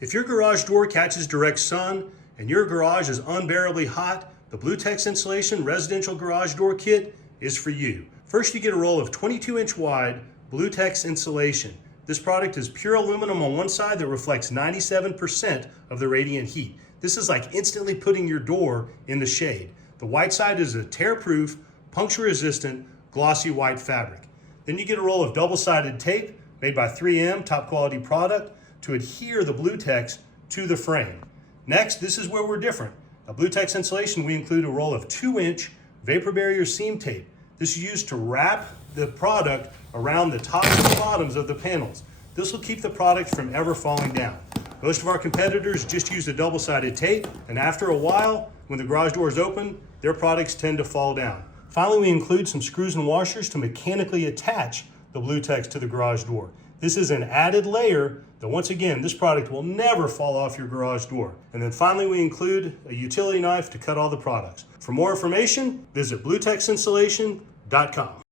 If your garage door catches direct sun and your garage is unbearably hot, the BlueTex Insulation Residential Garage Door Kit is for you. First, you get a roll of 22-inch wide BlueTex insulation. This product is pure aluminum on one side that reflects 97% of the radiant heat. This is like instantly putting your door in the shade. The white side is a tear-proof, puncture-resistant, glossy white fabric. Then you get a roll of double-sided tape made by 3M, top quality product, to adhere the BlueTex to the frame. Next, this is where we're different. At BlueTex Insulation, we include a roll of 2-inch vapor barrier seam tape. This is used to wrap the product around the tops and bottoms of the panels. This will keep the product from ever falling down. Most of our competitors just use the double-sided tape, and after a while, when the garage door is open, their products tend to fall down. Finally, we include some screws and washers to mechanically attach the BlueTex to the garage door. This is an added layer that, once again, this product will never fall off your garage door. And then finally, we include a utility knife to cut all the products. For more information, visit BlueTexInsulation.com.